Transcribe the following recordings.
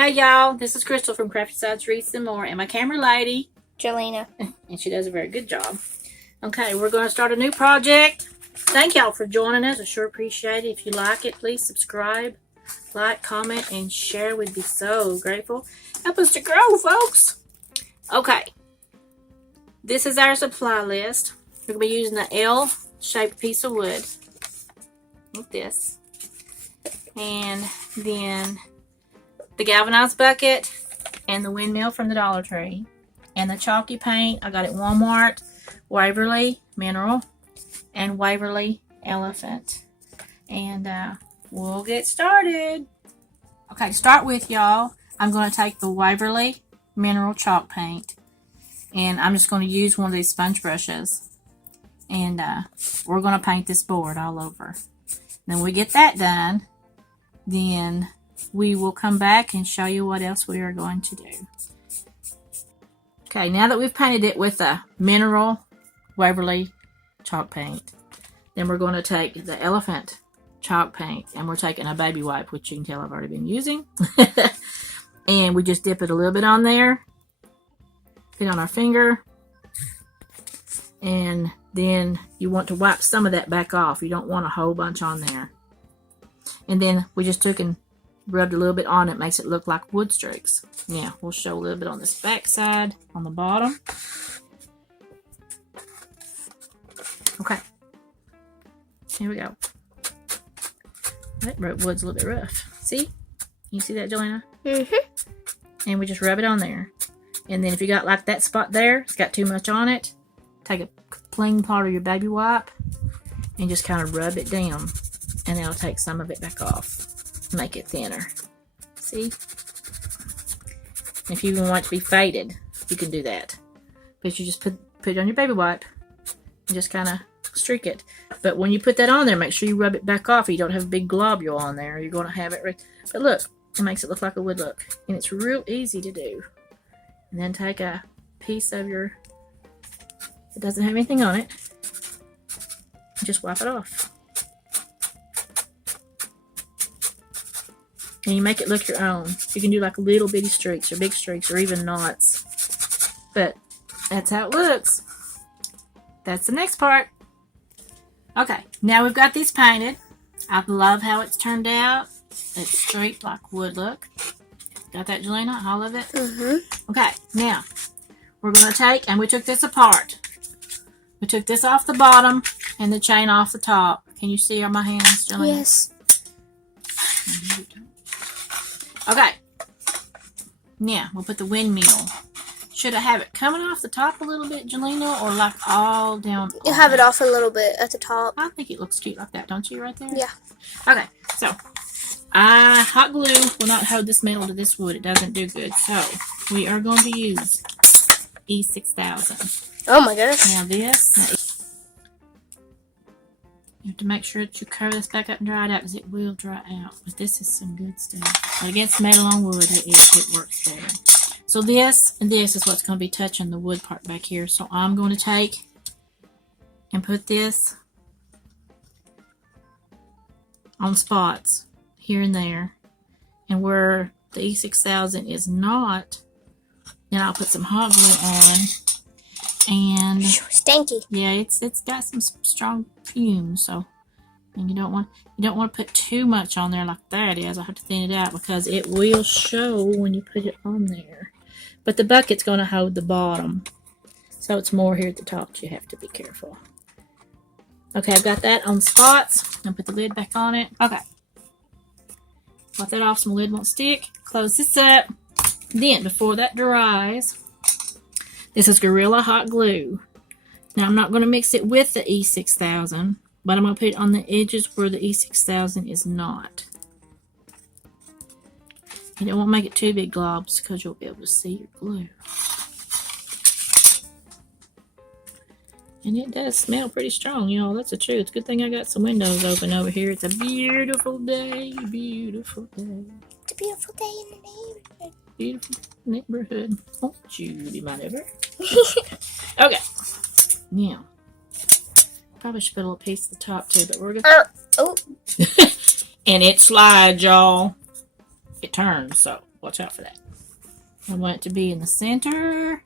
Hey y'all, this is Crystal from Crafty Sides Wreaths and More, and my camera lady, Jelena. and she does a very good job. Okay, we're going to start a new project. Thank y'all for joining us. I sure appreciate it. If you like it, please subscribe, like, comment, and share. We'd be so grateful. Help us to grow, folks. Okay, this is our supply list. We're going to be using the L-shaped piece of wood, like this, and then the Galvanized Bucket, and the Windmill from the Dollar Tree, and the chalky paint I got at Walmart, Waverly Mineral, and Waverly Elephant. And we'll get started. Okay, to start with, y'all, I'm going to take the Waverly Mineral chalk paint, and I'm just going to use one of these sponge brushes, and we're going to paint this board all over. And then we get that done, then we will come back and show you what else we are going to do. Okay, now that we've painted it with a mineral Waverly chalk paint, then we're going to take the elephant chalk paint, and we're taking a baby wipe, which you can tell I've already been using. And we just dip it a little bit on there, put it on our finger, and then you want to wipe some of that back off. You don't want a whole bunch on there. And then we just took and rubbed a little bit on it, makes it look like wood streaks. Yeah, we'll show a little bit on this back side, on the bottom. Okay, here we go. That wood's a little bit rough. See? You see that, Jelena? And we just rub it on there. And then if you got like that spot there, it's got too much on it, take a clean part of your baby wipe and just kind of rub it down, and that'll take some of it back off. Make it thinner. See? If you even want it to be faded, you can do that. But you just put it on your baby wipe and just kind of streak it. But when you put that on there, make sure you rub it back off. You don't have a big globule on there. You're going to have it. But look, it makes it look like a wood look. And it's real easy to do. And then take a piece of your, it doesn't have anything on it, and just wipe it off. And you make it look your own. You can do like little bitty streaks or big streaks or even knots. But that's how it looks. That's the next part. Okay, now we've got these painted. I love how it's turned out. It's straight like wood look. Got that, Jelena? All of it? Okay, now we're going to take, and we took this apart. We took this off the bottom and the chain off the top. Can you see on my hands, Jelena? Yes. Okay, now we'll put the windmill. Should I have it coming off the top a little bit, Jelena, or like all down? You have it off a little bit at the top. I think it looks cute like that, don't you, right there? Yeah. Okay, so hot glue will not hold this metal to this wood. It doesn't do good. So we are going to use E6000. Oh my gosh. Now this, you have to make sure that you cover this back up and dry it out, because it will dry out. But this is some good stuff. But against metal on wood, it works better. So this and this is what's going to be touching the wood part back here. So I'm going to take and put this on spots here and there. And where the E6000 is not, then I'll put some hot glue on. And stinky. Yeah, it's got some strong fumes, so, and you don't want to put too much on there like that is. I have to thin it out because it will show when you put it on there. But the bucket's going to hold the bottom, so it's more here at the top that you have to be careful. Okay, I've got that on spots. I'm going to put the lid back on it. Okay. Wipe that off so my lid won't stick. Close this up. Then, before that dries, this is Gorilla Hot Glue. Now, I'm not going to mix it with the E6000, but I'm going to put it on the edges where the E6000 is not. You don't want to make it too big globs because you'll be able to see your glue. And it does smell pretty strong, y'all. That's the truth. Good thing I got some windows open over here. It's a beautiful day. Beautiful day. It's a beautiful day in the neighborhood. Beautiful neighborhood. Won't you be my neighbor? Okay. Now, probably should put a little piece at the top too, but we're gonna. Oh. And it slides, y'all. It turns, so watch out for that. I want it to be in the center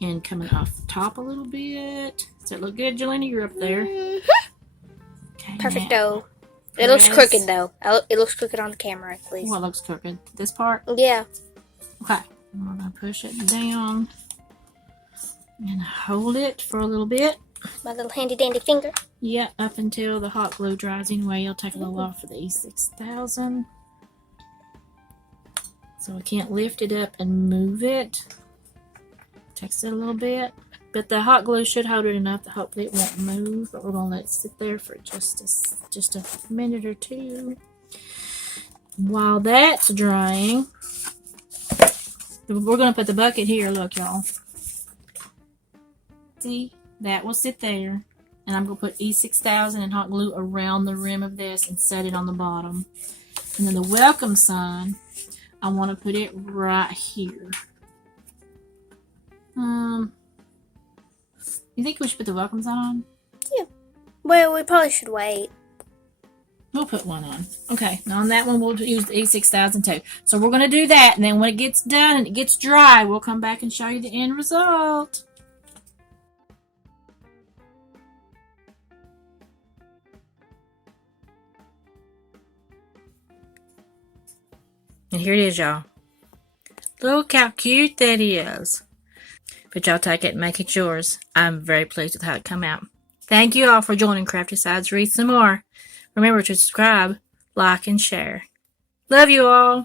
and coming off the top a little bit. Does that look good, Jelena? You're up there. Okay, Perfecto. It looks crooked though. It looks crooked on the camera, please. What looks crooked? This part? Yeah. Okay. I'm gonna push it down and hold it for a little bit. My little handy dandy finger. Yeah, up until the hot glue dries anyway. You'll take a little off for the E6000. So I can't lift it up and move it. Takes it a little bit. But the hot glue should hold it enough that hopefully it won't move. But we're going to let it sit there for just a minute or two. While that's drying, we're going to put the bucket here. Look, y'all. See? That will sit there. And I'm going to put E6000 and hot glue around the rim of this and set it on the bottom. And then the welcome sign, I want to put it right here. You think we should put the welcome sign on? Yeah. Well, we probably should wait. We'll put one on. Okay. Now on that one, we'll use the E6000 too. So we're going to do that. And then when it gets done and it gets dry, we'll come back and show you the end result. And here it is, y'all. Look how cute that is. But y'all take it and make it yours. I'm very pleased with how it come out. Thank you all for joining Crafty Sides. Read some more. Remember to subscribe, like, and share. Love you all.